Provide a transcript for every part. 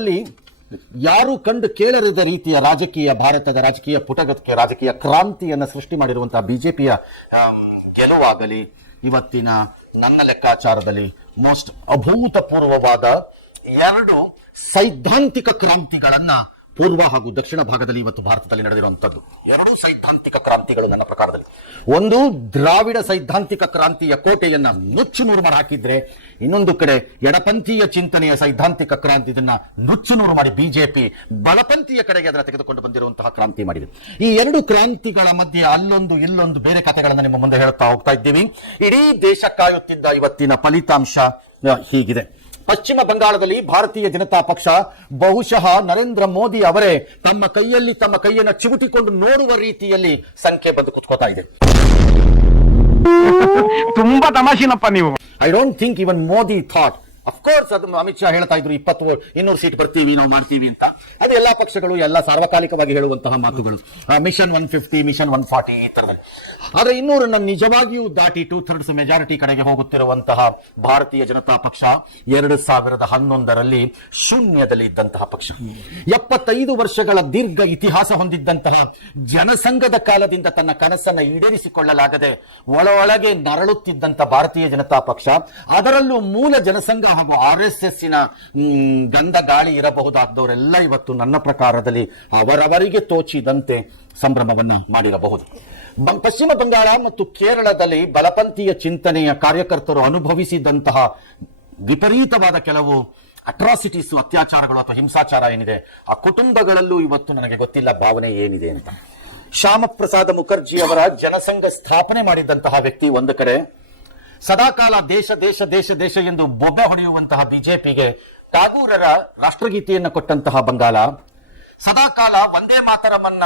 ಅಲ್ಲಿ ಯಾರು ಕಂಡು ಕೇಳರಿದ ರೀತಿಯ ಭಾರತದ ರಾಜಕೀಯ ಪುಟಗತಿಗೆ ರಾಜಕೀಯ ಕ್ರಾಂತಿಯನ್ನು ಸೃಷ್ಟಿ ಮಾಡಿರುವಂತಹ ಬಿಜೆಪಿಯ ಗೆಲುವಾಗಲಿ ಇವತ್ತಿನ ನನ್ನ ಲೆಕ್ಕಾಚಾರದಲ್ಲಿ ಮೋಸ್ಟ್ ಅಭೂತಪೂರ್ವವಾದ ಎರಡು ಸೈದ್ಧಾಂತಿಕ ಕ್ರಾಂತಿಗಳನ್ನ ಪೂರ್ವ ಹಾಗೂ ದಕ್ಷಿಣ ಭಾಗದಲ್ಲಿ ಇವತ್ತು ಭಾರತದಲ್ಲಿ ನಡೆದಿರುವಂತದ್ದು ಎರಡೂ ಸೈದ್ಧಾಂತಿಕ ಕ್ರಾಂತಿಗಳು ನನ್ನ ಪ್ರಕಾರದಲ್ಲಿ. ಒಂದು ದ್ರಾವಿಡ ಸೈದ್ಧಾಂತಿಕ ಕ್ರಾಂತಿಯ ಕೋಟೆಯನ್ನ ನುಚ್ಚು ನೂರು ಮಾಡಿ ಹಾಕಿದ್ರೆ, ಇನ್ನೊಂದು ಕಡೆ ಎಡಪಂಥೀಯ ಚಿಂತನೆಯ ಸೈದ್ಧಾಂತಿಕ ಕ್ರಾಂತಿ ಇದನ್ನ ನುಚ್ಚು ನೂರು ಮಾಡಿ ಬಿಜೆಪಿ ಬಲಪಂಥೀಯ ಕಡೆಗೆ ಅದನ್ನು ತೆಗೆದುಕೊಂಡು ಬಂದಿರುವಂತಹ ಕ್ರಾಂತಿ ಮಾಡಿದೆ. ಈ ಎರಡು ಕ್ರಾಂತಿಗಳ ಮಧ್ಯೆ ಅಲ್ಲೊಂದು ಇಲ್ಲೊಂದು ಬೇರೆ ಕಥೆಗಳನ್ನು ನಿಮ್ಮ ಮುಂದೆ ಹೇಳ್ತಾ ಹೋಗ್ತಾ ಇದ್ದೀವಿ. ಇಡೀ ದೇಶ ಕಾಯುತ್ತಿದ್ದ ಇವತ್ತಿನ ಫಲಿತಾಂಶ ಹೀಗಿದೆ. ಪಶ್ಚಿಮ ಬಂಗಾಳದಲ್ಲಿ ಭಾರತೀಯ ಜನತಾ ಪಕ್ಷ ಬಹುಶಃ ನರೇಂದ್ರ ಮೋದಿ ಅವರೇ ತಮ್ಮ ಕೈಯನ್ನು ಚಿವುಟಿಕೊಂಡು ನೋಡುವ ರೀತಿಯಲ್ಲಿ ಸಂಖ್ಯೆ ಬಂದು ಕುತ್ಕೋತಾ ಇದೆ. ತುಂಬಾ ತಮಾಷೆನಪ್ಪ ನೀವು. I don't think even Modi thought. Of course ಅದು ಅಮಿತ್ ಶಾ ಹೇಳ್ತಾ ಇದ್ರು 200 ಸೀಟ್ ಬರ್ತೀವಿ, ನಾವು ಮಾಡ್ತೀವಿ ಅಂತ. ಅದು ಎಲ್ಲಾ ಪಕ್ಷಗಳು ಎಲ್ಲ ಸಾರ್ವಕಾಲಿಕವಾಗಿ ಹೇಳುವಂತಹ ಮಾತುಗಳು. ಮಿಷನ್ 150, ಮಿಷನ್ 140 ಈ ತರದಲ್ಲಿ. ಆದ್ರೆ 200 ನಿಜವಾಗಿಯೂ ದಾಟಿ 2/3 ಮೆಜಾರಿಟಿ ಕಡೆಗೆ ಹೋಗುತ್ತಿರುವಂತಹ ಭಾರತೀಯ ಜನತಾ ಪಕ್ಷ 2011ರಲ್ಲಿ ಶೂನ್ಯದಲ್ಲಿ ಇದ್ದಂತಹ ಪಕ್ಷ. 75 ವರ್ಷಗಳ ದೀರ್ಘ ಇತಿಹಾಸ ಹೊಂದಿದ್ದಂತಹ ಜನಸಂಘದ ಕಾಲದಿಂದ ತನ್ನ ಕನಸನ್ನ ಈಡೇರಿಸಿಕೊಳ್ಳಲಾಗದೆ ಒಳಗೆ ನರಳುತ್ತಿದ್ದಂತ ಭಾರತೀಯ ಜನತಾ ಪಕ್ಷ, ಅದರಲ್ಲೂ ಮೂಲ ಜನಸಂಘ ಹಾಗೂ RSS ಗಂಧ ಗಾಳಿ ಇರಬಹುದಾದವರೆಲ್ಲ ಇವತ್ತು ನನ್ನ ಪ್ರಕಾರದಲ್ಲಿ ಅವರವರಿಗೆ ತೋಚಿದಂತೆ ಸಂಭ್ರಮವನ್ನ ಮಾಡಿರಬಹುದು. ಪಶ್ಚಿಮ ಬಂಗಾಳ ಮತ್ತು ಕೇರಳದಲ್ಲಿ ಬಲಪಂಥೀಯ ಚಿಂತನೆಯ ಕಾರ್ಯಕರ್ತರು ಅನುಭವಿಸಿದಂತಹ ವಿಪರೀತವಾದ ಕೆಲವು ಅಟ್ರಾಸಿಟೀಸ್, ಅತ್ಯಾಚಾರಗಳು ಅಥವಾ ಹಿಂಸಾಚಾರ ಏನಿದೆ, ಆ ಕುಟುಂಬಗಳಲ್ಲೂ ಇವತ್ತು ನನಗೆ ಗೊತ್ತಿಲ್ಲ ಭಾವನೆ ಏನಿದೆ ಅಂತ. ಶ್ಯಾಮ ಪ್ರಸಾದ ಮುಖರ್ಜಿ ಅವರ ಜನಸಂಘ ಸ್ಥಾಪನೆ ಮಾಡಿದಂತಹ ವ್ಯಕ್ತಿ ಒಂದು ಕಡೆ, ಸದಾಕಾಲ ದೇಶ ದೇಶ ದೇಶ ದೇಶ ಎಂದು ಬೊಬ್ಬೆ ಹೊಡೆಯುವಂತಹ ಬಿಜೆಪಿಗೆ ಟಾಗೂರರ ರಾಷ್ಟ್ರಗೀತೆಯನ್ನು ಕೊಟ್ಟಂತಹ ಬಂಗಾಳ, ಸದಾಕಾಲ ವಂದೇ ಮಾತರಮನ್ನ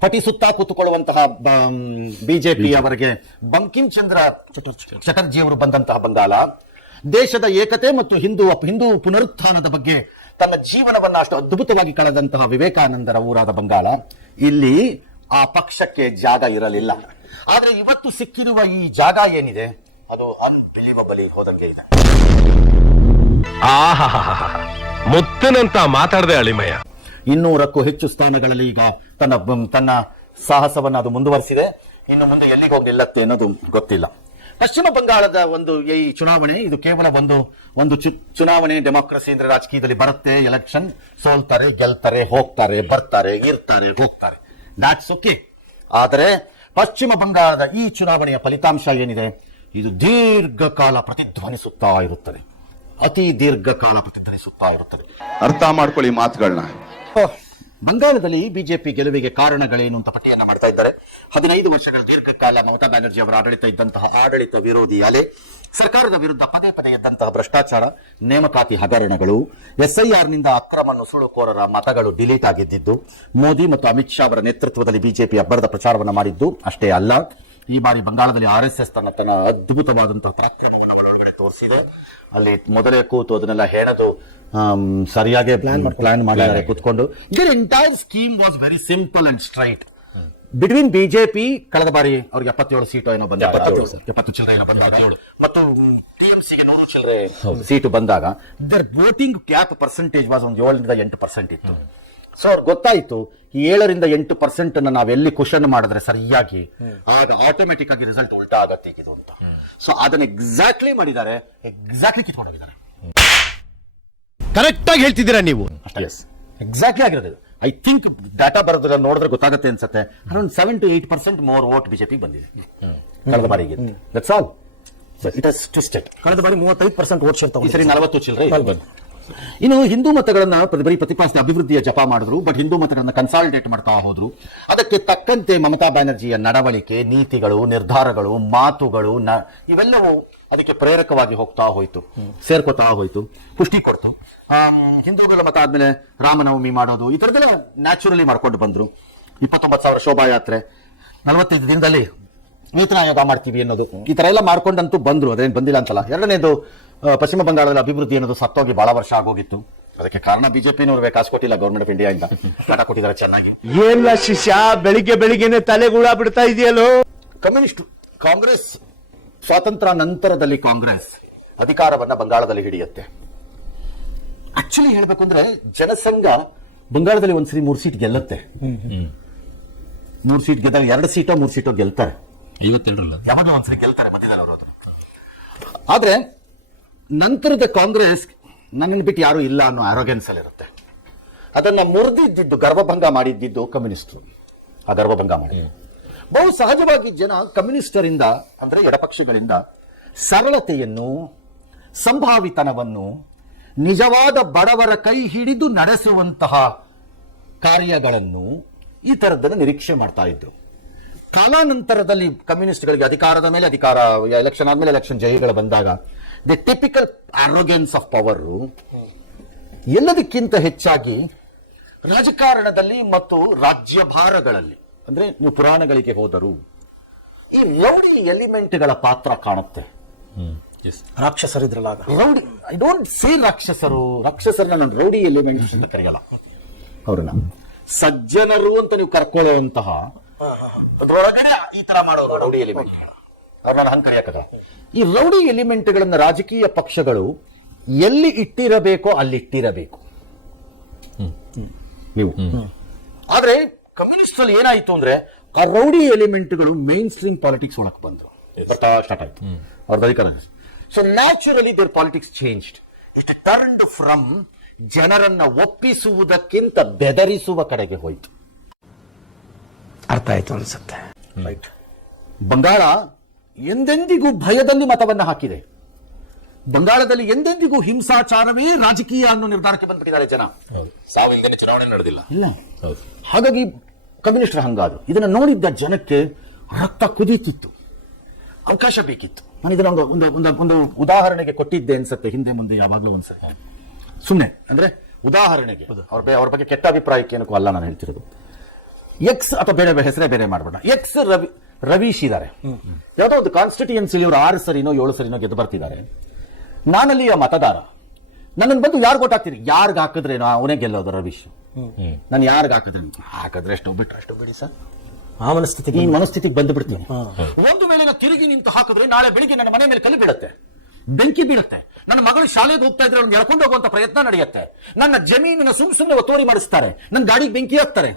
ಪಠಿಸುತ್ತಾ ಕೂತುಕೊಳ್ಳುವಂತಹ ಬಿಜೆಪಿ ಅವರಿಗೆ ಬಂಕಿಂ ಚಂದ್ರ ಚಟರ್ಜಿ ಅವರು ಬಂದಂತಹ ಬಂಗಾಳ, ದೇಶದ ಏಕತೆ ಮತ್ತು ಹಿಂದೂ ಪುನರುತ್ಥಾನದ ಬಗ್ಗೆ ತನ್ನ ಜೀವನವನ್ನ ಅಷ್ಟು ಅದ್ಭುತವಾಗಿ ಕಳೆದಂತಹ ವಿವೇಕಾನಂದರ ಊರಾದ ಬಂಗಾಳ. ಇಲ್ಲಿ ಆ ಪಕ್ಷಕ್ಕೆ ಜಾಗ ಇರಲಿಲ್ಲ. ಆದ್ರೆ ಇವತ್ತು ಸಿಕ್ಕಿರುವ ಈ ಜಾಗ ಏನಿದೆ ಅದು ಅನ್ಬಿಲೀವಬಲಿ ಹೋದಂಗೆ ಇದೆ. ಮುತ್ತಿನಂತ ಮಾತಾಡದೆ ಅಳಿಮಯ್ಯ. 200ಕ್ಕೂ ಹೆಚ್ಚು ಸ್ಥಾನಗಳಲ್ಲಿ ಈಗ ತನ್ನ ಸಾಹಸವನ್ನ ಅದು ಮುಂದುವರಿಸಿದೆ. ಇನ್ನು ಮುಂದೆ ಎಲ್ಲಿಗೆ ಹೋಗಿ ನಿಲ್ಲತ್ತೆ ಅನ್ನೋದು ಗೊತ್ತಿಲ್ಲ. ಪಶ್ಚಿಮ ಬಂಗಾಳದ ಈ ಚುನಾವಣೆ ಇದು ಕೇವಲ ಒಂದು ಚುನಾವಣೆ. ಡೆಮಾಕ್ರಸಿ ಅಂದ್ರೆ ರಾಜಕೀಯದಲ್ಲಿ ಬರುತ್ತೆ, ಎಲೆಕ್ಷನ್, ಸೋಲ್ತಾರೆ, ಗೆಲ್ತಾರೆ, ಹೋಗ್ತಾರೆ, ಬರ್ತಾರೆ, ಇರ್ತಾರೆ, ಹೋಗ್ತಾರೆ, ದಾಟ್ಸ್ ಓಕೆ. ಆದರೆ ಪಶ್ಚಿಮ ಬಂಗಾಳದ ಈ ಚುನಾವಣೆಯ ಫಲಿತಾಂಶ ಏನಿದೆ ಇದು ದೀರ್ಘಕಾಲ ಪ್ರತಿಧ್ವನಿಸುತ್ತಾ ಇರುತ್ತದೆ, ಅತಿ ದೀರ್ಘಕಾಲ ಪ್ರತಿಧ್ವನಿಸುತ್ತಾ ಇರುತ್ತದೆ. ಅರ್ಥ ಮಾಡ್ಕೊಳ್ಳಿ ಮಾತುಗಳನ್ನ. ಬಂಗಾಳದಲ್ಲಿ ಬಿಜೆಪಿ ಗೆಲುವಿಗೆ ಕಾರಣಗಳೇನು ಅಂತ ಪಟ್ಟಿಯನ್ನ ಮಾಡ್ತಾ ಇದ್ದಾರೆ. 15 ವರ್ಷಗಳ ದೀರ್ಘಕಾಲ ಮಮತಾ ಬ್ಯಾನರ್ಜಿ ಅವರ ಆಡಳಿತ ಇದ್ದಂತಹ ಆಡಳಿತ ವಿರೋಧಿ ಅಲೆ, ಸರ್ಕಾರದ ವಿರುದ್ಧ ಪದೇ ಪದೇ ಎದ್ದಂತಹ ಭ್ರಷ್ಟಾಚಾರ, ನೇಮಕಾತಿ ಹಗರಣಗಳು, SIR ನಿಂದ ಅಕ್ರಮ ನುಸುಳುಕೋರರ ಮತಗಳು ಡಿಲೀಟ್ ಆಗಿದ್ದು, ಮೋದಿ ಮತ್ತು ಅಮಿತ್ ಶಾ ಅವರ ನೇತೃತ್ವದಲ್ಲಿ ಬಿಜೆಪಿ ಅಬ್ಬರದ ಪ್ರಚಾರವನ್ನು ಮಾಡಿದ್ದು ಅಷ್ಟೇ ಅಲ್ಲ, ಈ ಬಾರಿ ಬಂಗಾಳದಲ್ಲಿ RSS ತನ್ನ ಅದ್ಭುತವಾದಂತಹ ಪರಾಕ್ರಮವನ್ನು ಒಳಗಡೆ ತೋರಿಸಿದೆ. ಅಲ್ಲಿ ಮೊದಲೇ ಕೂತು ಅದನ್ನೆಲ್ಲ ಹೇಳೋದು ಸರಿಯಾಗಿ ಪ್ಲಾನ್ ಮಾಡಿದ್ದಾರೆ ಕೂತ್ಕೊಂಡು. ಇದರ entire scheme was very simple and straight. Between BJP ಕಳೆದ ಬಾರಿ ಅವ್ರಿಗೆ 77 ಸೀಟು ಏನೋ ಬಂದಾಗ, 70 ಚಿಲ್ಲರೆ ಏನೋ ಬಂದಾಗ, ಮತ್ತು TMCಗೆ 100 ಚಿಲ್ಲರೆ ಸೀಟು ಬಂದಾಗ their voting gap percentage was ಒಂದು 7-8% ಇತ್ತು. ಸೊ ಅವ್ರಿಗೆ ಗೊತ್ತಾಯ್ತು ಈ 7-8% ನಾವೆಲ್ಲಿ ಕ್ವಶನ್ ಮಾಡಿದ್ರೆ ಸರಿಯಾಗಿ ಆಗ ಆಟೋಮೆಟಿಕ್ ಆಗಿ ರಿಸಲ್ಟ್ ಉಲ್ಟಾ ಆಗತ್ತೆ ಇದು ಅಂತ. ಸೊ ಅದನ್ನ ಎಕ್ಸಾಕ್ಟ್ಲಿ ಮಾಡಿದ್ದಾರೆ, ಎಕ್ಸಾಕ್ಟ್ಲಿ ಕಿತ್ಕೊಂಡಿದ್ದಾರೆ. ಕರೆಕ್ಟ್ ಆಗಿ ಹೇಳ್ತಿದ್ದೀರಾ ನೀವು. ಎಕ್ಸಾಕ್ಟ್ಲಿ ಆಗಿರೋದು. ಐ ಥಿಂಕ್ ಡಾಟಾ ಬರೋದ್ರ ನೋಡಿದ್ರೆ ಗೊತ್ತಾಗುತ್ತೆ ಅನ್ಸುತ್ತೆ. ಅರೌಂಡ್ 7-8% ಮೋರ್ ವೋಟ್ ಬಿಜೆಪಿ ಬಂದಿದೆ ಕಳೆದ ಬಾರಿಗೆ. That's all. It has twisted. ಕಳೆದ ಬಾರಿ 35% ವೋಟ್ ಶೇರ್ ತಗೊಂಡು, ಈ ಸರಿ 40 ಚಿಲ್ಲರೆ. ಇನ್ನು ಹಿಂದೂ ಮತಗಳನ್ನ ಬರೀ ಪ್ರತಿಪಾದಿಸಿ ಅಭಿವೃದ್ಧಿಯ ಜಪ ಮಾಡಿದ್ರು, ಬಟ್ ಹಿಂದೂ ಮತಗಳನ್ನ ಕನ್ಸಾಲಿಡೇಟ್ ಮಾಡ್ತಾ ಹೋದ್ರು. ಅದಕ್ಕೆ ತಕ್ಕಂತೆ ಮಮತಾ ಬ್ಯಾನರ್ಜಿಯ ನಡವಳಿಕೆ, ನೀತಿಗಳು, ನಿರ್ಧಾರಗಳು, ಮಾತುಗಳು ಇವೆಲ್ಲವೂ ಅದಕ್ಕೆ ಪ್ರೇರಕವಾಗಿ ಹೋಗ್ತಾ ಹೋಯ್ತು, ಸೇರ್ಕೋತಾ ಹೋಯ್ತು, ಪುಷ್ಟಿ ಕೊಡ್ತು. ಹಿಂದೂಗಳ ಮತ ಆದ್ಮೇಲೆ ರಾಮನವಮಿ ಮಾಡೋದು, ಈ ತರದೆಲ್ಲ ನ್ಯಾಚುರಲಿ ಮಾಡ್ಕೊಂಡು ಬಂದ್ರು. 29,000 ಶೋಭಾಯಾತ್ರೆ, 45 ದಿನದಲ್ಲಿ ವೇತನ ಆಯೋಗ ಮಾಡ್ತೀವಿ ಅನ್ನೋದು, ಈ ತರ ಎಲ್ಲ ಮಾಡ್ಕೊಂಡಂತೂ ಬಂದ್ರು. ಅದೇನು ಬಂದಿಲ್ಲ ಅಂತಲ್ಲ. ಎರಡನೇದು ಪಶ್ಚಿಮ ಬಂಗಾಳದಲ್ಲಿ ಅಭಿವೃದ್ಧಿ ಅನ್ನೋದು ಸತ್ತೋಗಿ ಬಹಳ ವರ್ಷ ಆಗೋಗಿತ್ತು. ಅದಕ್ಕೆ ಕಾರಣ ಬಿಜೆಪಿನವ್ರಿಗೆ ಕಾಸು ಕೊಟ್ಟಿಲ್ಲ, ಗವರ್ಮೆಂಟ್ ಆಫ್ ಇಂಡಿಯಾ ಇಂದ ಕಾಟ ಕೊಟ್ಟಿದ್ದಾರೆ ಚೆನ್ನಾಗಿ. ಏಲ್ಲ ಶಿಷ್ಯ, ಬೆಳಿಗ್ಗೆನೆ ತಲೆಗೂಳ ಬಿಡ್ತಾ ಇದೆಯಲ್ಲೋ. ಕಾಂಗ್ರೆಸ್ ಸ್ವಾತಂತ್ರ್ಯ ನಂತರದಲ್ಲಿ ಕಾಂಗ್ರೆಸ್ ಅಧಿಕಾರವನ್ನ ಬಂಗಾಳದಲ್ಲಿ ಹಿಡಿಯುತ್ತೆ. ಆಕ್ಚುಲಿ ಹೇಳ್ಬೇಕು ಅಂದ್ರೆ ಜನಸಂಘ ಬಂಗಾಳದಲ್ಲಿ ಒಂದ್ಸರಿ 3 ಸೀಟ್ ಗೆಲ್ಲುತ್ತೆ. 3 ಸೀಟ್ ಗೆದ್ದಾಗ 2 ಸೀಟೋ 3 ಸೀಟೋ ಗೆಲ್ತಾರೆ. 52 ಯಾವಾಗ ಒಂದ್ಸರಿ ಗೆಲ್ತಾರೆ ಮಧ್ಯದಲ್ಲಿ ಅವರು. ಆದ್ರೆ ನಂತರದ ಕಾಂಗ್ರೆಸ್ ನನ್ನನ್ನು ಬಿಟ್ಟು ಯಾರು ಇಲ್ಲ ಅನ್ನೋ ಆರೋಗ್ಯನ್ಸ್ ಅಲ್ಲಿ ಇರುತ್ತೆ. ಅದನ್ನ ಮುರಿದಿದ್ದು ಗರ್ಭಭಂಗ ಮಾಡಿದ್ದು ಕಮ್ಯುನಿಸ್ಟರು. ಆ ಗರ್ಭಭಂಗ ಮಾಡಿ ಬಹು ಸಹಜವಾಗಿ ಜನ ಕಮ್ಯುನಿಸ್ಟರಿಂದ ಅಂದ್ರೆ ಎಡಪಕ್ಷಗಳಿಂದ ಸರಳತೆಯನ್ನು, ಸಂಭಾವಿತನವನ್ನು, ನಿಜವಾದ ಬಡವರ ಕೈ ಹಿಡಿದು ನಡೆಸುವಂತಹ ಕಾರ್ಯಗಳನ್ನು ಈ ತರದ್ದನ್ನು ನಿರೀಕ್ಷೆ ಮಾಡ್ತಾ ಇದ್ರು. ಕಾಲಾನಂತರದಲ್ಲಿ ಕಮ್ಯುನಿಸ್ಟ್ಗಳಿಗೆ ಅಧಿಕಾರದ ಮೇಲೆ ಅಧಿಕಾರ, ಎಲೆಕ್ಷನ್ ಆದ್ಮೇಲೆ ಎಲೆಕ್ಷನ್ ಜಯಗಳು ಬಂದಾಗ ದಿ ಟಿಪಿಕಲ್ ಆರೋಗೆನ್ಸ್ ಆಫ್ ಪವರ್ ಎಲ್ಲದಕ್ಕಿಂತ ಹೆಚ್ಚಾಗಿ ರಾಜಕಾರಣದಲ್ಲಿ ಮತ್ತು ರಾಜ್ಯಭಾರಗಳಲ್ಲಿ, ಅಂದ್ರೆ ನೀವು ಪುರಾಣಗಳಿಗೆ ಹೋದರೂ ಈ ರೌಡಿ ಎಲಿಮೆಂಟ್ಗಳ ಪಾತ್ರ ಕಾಣುತ್ತೆ. ರಾಕ್ಷಸರಿದ್ರಲ್ಲ ಆಗ. ರೌಡಿ, ಐ ಡೋಂಟ್ ಸೇ ರಾಕ್ಷಸರನ್ನ ನಾನು ರೌಡಿ ಎಲಿಮೆಂಟ್ಸ್ ಅಂತ ಕರೆಯಲ್ಲ. ಅವ್ರನ್ನ ಸಜ್ಜನರು ಅಂತ ನೀವು ಕರ್ಕೊಳ್ಳುವಂತಹ ಅದ್ರೊಳಗಡೆ ಈ ತರ ಮಾಡೋರು ರೌಡಿ ಎಲಿಮೆಂಟ್. ಅವ್ರನ್ನ ಹಂಗೆ ಕರೆಯಕದ. ಈ ರೌಡಿ ಎಲಿಮೆಂಟ್ಗಳನ್ನ ರಾಜಕೀಯ ಪಕ್ಷಗಳು ಎಲ್ಲಿ ಇಟ್ಟಿರಬೇಕೋ ಅಲ್ಲಿ ಇಟ್ಟಿರಬೇಕು ನೀವು. ಆದ್ರೆ ಕಮ್ಯುನಿಸ್ಟ್ ಅಲ್ಲಿ ಏನಾಯ್ತು ಅಂದ್ರೆ ಆ ರೌಡಿ ಎಲಿಮೆಂಟ್ಗಳು ಮೈನ್ ಸ್ಟ್ರೀಮ್ ಪಾಲಿಟಿಕ್ಸ್ ಒಳಗೆ ಬಂದ್ರು. ಸ್ಟಾರ್ಟ್ ಆಯ್ತು ಅವ್ರ ಅಧಿಕಾರ. So naturally their politics changed. It turned from ಜನರನ್ನ ಒಪ್ಪಿಸುವುದಕ್ಕಿಂತ ಬೆದರಿಸುವ ಕಡೆಗೆ ಹೋಯ್ತು. ಅರ್ಥ ಆಯ್ತು ಅನ್ಸುತ್ತೆ. ರೈಟ್. ಬಂಗಾಳ ಎಂದೆಂದಿಗೂ ಭಯದಲ್ಲಿ ಮತವನ್ನ ಹಾಕಿದೆ. ಬಂಗಾಳದಲ್ಲಿ ಎಂದೆಂದಿಗೂ ಹಿಂಸಾಚಾರವೇ ರಾಜಕೀಯ ಅನ್ನೋ ನಿರ್ಧಾರಕ್ಕೆ ಬಂದ್ಬಿಟ್ಟಿದ್ದಾರೆ ಜನ. ಸಾವಿಲ್ಲದೆ ಚುನಾವಣೆ ನಡೆದಿಲ್ಲ. ಇಲ್ಲ, ಹಾಗಾಗಿ ಕಮ್ಯುನಿಸ್ಟರು ಹಂಗಾದ್ರು. ಇದನ್ನ ನೋಡಿದ್ದ ಜನಕ್ಕೆ ರಕ್ತ ಕುದೀತಿತ್ತು, ಅವಕಾಶ ಬೇಕಿತ್ತು. ನಾನು ಇದನ್ನ ಒಂದು ಉದಾಹರಣೆಗೆ ಕೊಟ್ಟಿದ್ದೆ ಅನ್ಸುತ್ತೆ, ಹಿಂದೆ ಮುಂದೆ ಯಾವಾಗ್ಲೂ ಒಂದ್ಸರಿ. ಸುಮ್ಮನೆ ಅಂದ್ರೆ ಉದಾಹರಣೆಗೆ, ಅವ್ರ ಬಗ್ಗೆ ಕೆಟ್ಟ ಅಭಿಪ್ರಾಯಕ್ಕೆ ಏನಕ್ಕೂ ಅಲ್ಲ ನಾನು ಹೇಳ್ತಿರೋದು. ಎಕ್ಸ್ ಅಥವಾ ಬೇರೆ ಹೆಸರೇ ಬೇರೆ ಮಾಡಬೇಡ. ಎಕ್ಸ್ ರವೀಶ್ ಇದ್ದಾರೆ, ಯಾವುದೋ ಒಂದು ಕಾನ್ಸ್ಟಿಟ್ಯೂಯನ್ಸಿಲಿ ಅವರು 6 ಸರಿನೋ 7 ಸರಿನೋ ಗೆದ್ದು ಬರ್ತಿದ್ದಾರೆ. ನಾನಲ್ಲಿ ಆ ಮತದಾರ. ನನ್ನನ್ನು ಬಂದು ಯಾರು ಗೊತ್ತಾಗ್ತೀರಿ, ಯಾರ್ಗ್ ಹಾಕಿದ್ರೆ ಅವನೇ ಗೆಲ್ಲೋದು ರವೀಶ್. ನಾನು ಯಾರ್ಗ್ ಹಾಕಿದ್ರೆ ಎಷ್ಟು ಬಿಡಿ ಸರ್, ಆ ಮನಸ್ಥಿತಿಗೆ ಈ ಮನಸ್ಥಿತಿಗೆ ಬಂದು ಬಿಡ್ತೀನಿ. ಒಂದು ವೇಳೆ ನಾನು ತಿರುಗಿ ನಿಂತು ಹಾಕಿದ್ರೆ ನಾಳೆ ಬೆಳಿಗ್ಗೆ ನನ್ನ ಮನೆ ಮೇಲೆ ಕಲ್ಲು ಬೀಳುತ್ತೆ, ಬೆಂಕಿ ಬೀಳುತ್ತೆ. ನನ್ನ ಮಗಳು ಶಾಲೆಗೆ ಹೋಗ್ತಾ ಇದ್ರೆ ಅವ್ನು ಎಳ್ಕೊಂಡು ಹೋಗುವಂತ ಪ್ರಯತ್ನ ನಡೆಯುತ್ತೆ. ನನ್ನ ಜಮೀನಿನ ಸುಮ್ಮನೆ ಒತ್ತುವರಿ ಮಾಡಿಸ್ತಾರೆ, ನನ್ನ ಗಾಡಿಗೆ ಬೆಂಕಿ ಹಾಕ್ತಾರೆ.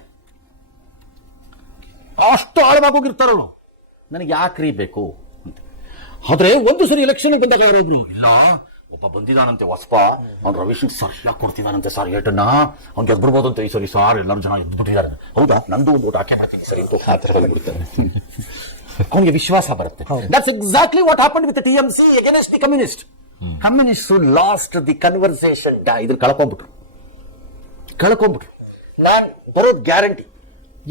ಅಷ್ಟು ಆಳವಾಗೋಗಿರ್ತಾರವಳು. ನನಗೆ ಯಾಕ್ರಿ ಬೇಕು ಅಂತ. ಆದ್ರೆ ಒಂದು ಸರಿ ಎಲೆಕ್ಷನ್ ಬಂದಾಗ ಅವರೊಬ್ರು, ಇಲ್ಲ ಒಬ್ಬ ಬಂದಿದ್ದಾನಂತೆ ಹೊಸಪ, ಅವ್ನು ರವೀಶ್ ಸರ್ ಯಾಕೆ ಕೊಡ್ತಿದ್ದಾನಂತೆ ಸರ್ ಏಟನ್ನ, ಅವ್ನು ಗೆದ್ಬಿಡ್ಬೋದಂತೆ ಈ ಸರಿ ಸಾರ್, ಎಲ್ಲರೂ ಜನ ಎದ್ಬಿಟ್ಟಿದ್ದಾರೆ. ಹೌದಾ, ನಂದು ಒಂದು ಓಟ್ ಹಾಕಿ ಮಾಡ್ತೀನಿ ಸರಿ ಅಂತ ಅವನಿಗೆ ವಿಶ್ವಾಸ ಬರುತ್ತೆ. That's exactly what happened with TMC against the communist. Communist last the conversation. ಇದ್ರ ಕಳ್ಕೊಂಡ್ಬಿಟ್ರು. ನಾನ್ ಬರೋದು ಗ್ಯಾರಂಟಿ.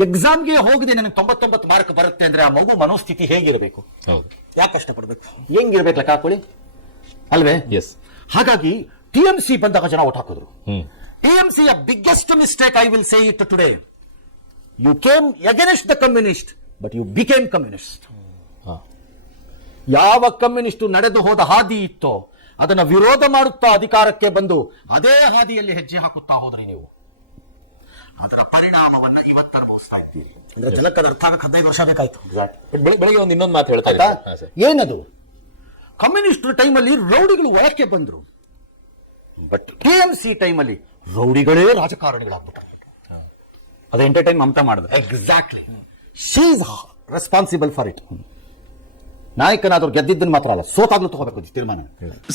ಎಕ್ಸಾಮ್ಗೆ ಹೋಗದೆ ನನಗೆ 99 ಮಾರ್ಕ್ ಬರುತ್ತೆ ಅಂದ್ರೆ ಆ ಮಗು ಮನೋಸ್ಥಿತಿ ಹೇಗಿರಬೇಕು, ಯಾಕೆ ಕಷ್ಟಪಡ್ಬೇಕು, ಹೆಂಗಿರ್ಬೇಕು ಲೆಕ್ಕ ಹಾಕೊಳ್ಳಿ ಅಲ್ವೇ? ಹಾಗಾಗಿ TMC ಬಂದಾಗ ಜನ ಓಟ್ ಹಾಕಿದ್ರು. TMC biggest mistake, I will say it today. You came against the communist but you became communist. ಯಾವ ಕಮ್ಯುನಿಸ್ಟ್ ನಡೆದು ಹೋದ ಹಾದಿ ಇತ್ತೋ ಅದನ್ನ ವಿರೋಧ ಮಾಡುತ್ತಾ ಅಧಿಕಾರಕ್ಕೆ ಬಂದು ಅದೇ ಹಾದಿಯಲ್ಲಿ ಹೆಜ್ಜೆ ಹಾಕುತ್ತಾ ಹೋದ್ರಿ ನೀವು. ಅದರ ಪರಿಣಾಮವನ್ನ ಇವತ್ತು ಅನುಭವಿಸ್ತಾ ಇದ್ದೀರಿ. ಅಂದ್ರೆ ಜನಕ್ಕದ ಅರ್ಥ ಆಗಕ್ಕೆ 15 ವರ್ಷ ಬೇಕಾಯ್ತು. ಬೆಳಿಗ್ಗೆ ಒಂದು ಇನ್ನೊಂದು ಮಾತು ಹೇಳ್ತಾ ಇದ್ದಾರೆ. ಏನದು? ಕಮ್ಯುನಿಸ್ಟ್ ಟೈಮಲ್ಲಿ ರೌಡಿಗಳು ಒಳಕ್ಕೆ ಬಂದ್ರು, ಬಟ್ TMC ಟೈಮಲ್ಲಿ ರೌಡಿಗಳೇ ರಾಜಕಾರಣಿಗಳಾಗ್ಬಿಟ್ರು. ಅದು ಎಂಟರ್ಟೈನ್ ಮಮತಾ ಮಾಡಿದ್ರು. Exactly, she is responsible for it. ನಾಯಕನಾದವ್ರು ಗೆದ್ದಿದ್ದನ್ನು ಮಾತ್ರ ಅಲ್ಲ, ಸೋತಾಗ್ಲೂ ತಗೋಬೇಕು ತೀರ್ಮಾನ.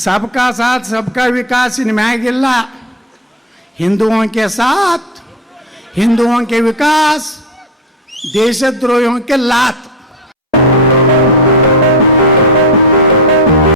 सबका साथ सबका विकास इनमें हिंदुओं के साथ हिंदुओं के विकास, देशद्रोहियों के लात.